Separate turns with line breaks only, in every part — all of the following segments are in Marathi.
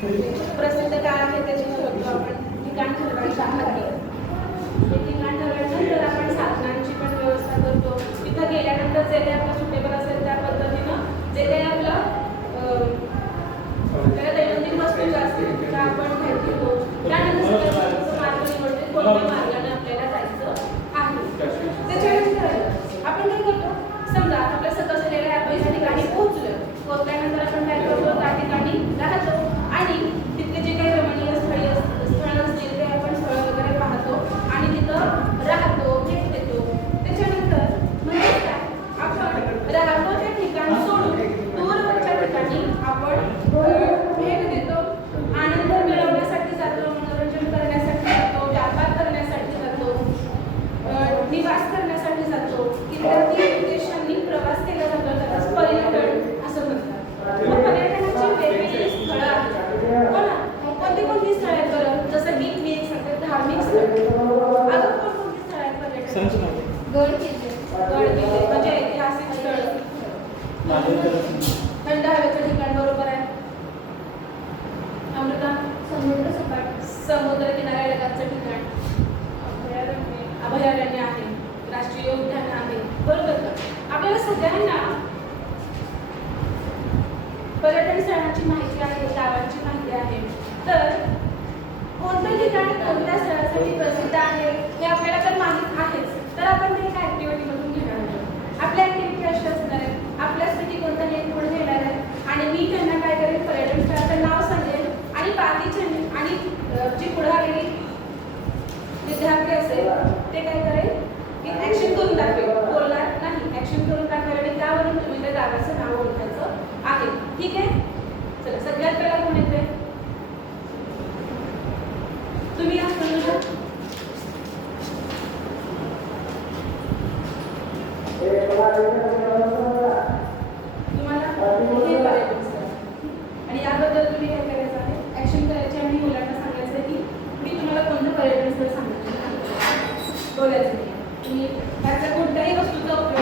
प्रसिद्ध काय आहे त्याची आपण ठिकाण ठरवायचं आहे. जी पुढे आलेली विद्यार्थी असेल ते काय करेल? की ॲक्शन करून दाखवेल. बोलणार नाही. ॲक्शन करून दाखवेल आणि त्यावरून तुम्ही त्या जागाचं नाव ओळखायचं आहे. ठीक आहे? चला सगळ्यात पहिला कोण येते तुम्ही आज म्हणू Thank you. शिकवल्याच नाही तुम्ही त्यातल्या कोणत्याही वस्तूचा उपयोग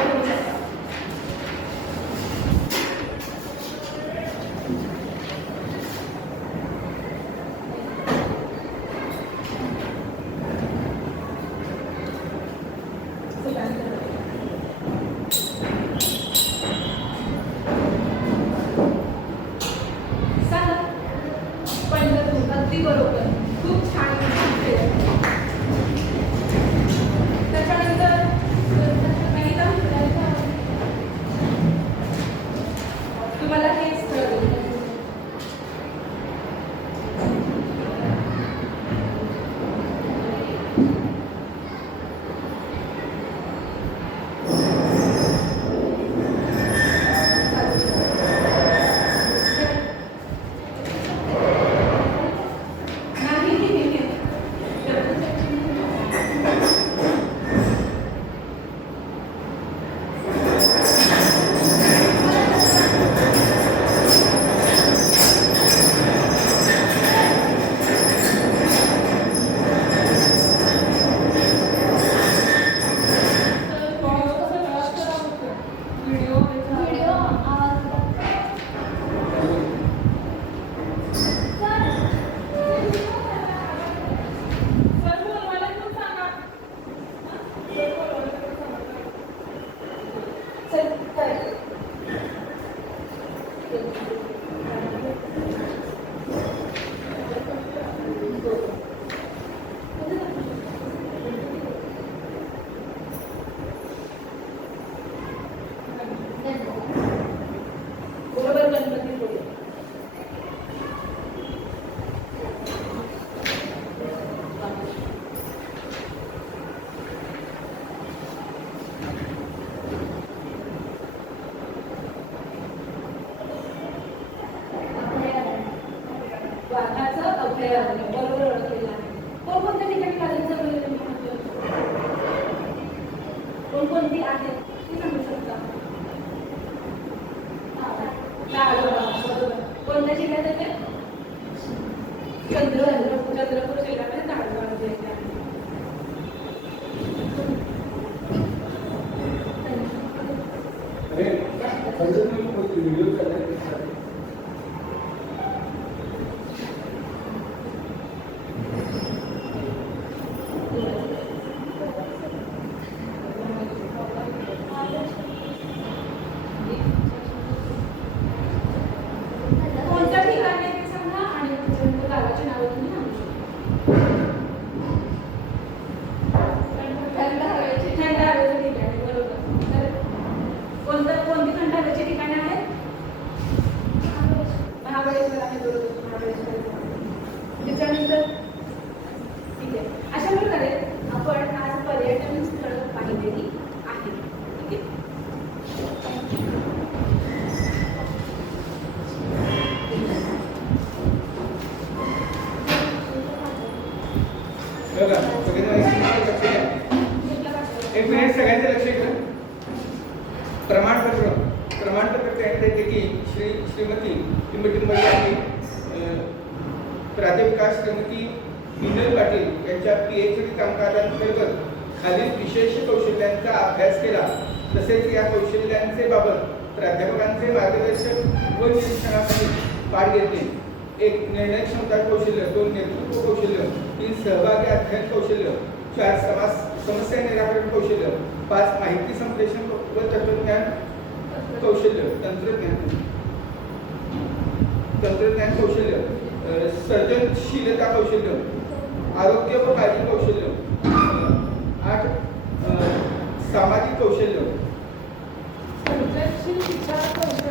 絶対。केलेला आहे बरोबर ओळखलेला ठिकाणी कालिंगचा वेल कोणकोणती आहे ते सांगू शकता बरोबर कोणत्या जिल्ह्यात महाबळेश्वर आहे बरोबर महाबळेश्वर त्याच्यानंतर
श्रीमती टिंबटिंबळी प्राध्यापिका श्रीमती पाटील यांच्या पी एच डी कामकाजांतर्गत खालील विशेष कौशल्यांचा अभ्यास केला. तसेच या कौशल्यांचे बाबत प्राध्यापकांचे मार्गदर्शन व निरीक्षणासाठी पाठ घेतले. एक निर्णय क्षमता कौशल्य दोन नेतृत्व कौशल्य तीन सहभागी अध्ययन कौशल्य चार समास समस्या निराकरण कौशल्य पाच माहिती संप्रेषण व तंत्रज्ञान कौशल्य तंत्रज्ञान. तंत्रज्ञान कौशल्य सर्जनशीलता कौशल्य आरोग्य व काळजी कौशल्य आठ सामाजिक कौशल्य. सर्जनशील शिक्षण कौशल्य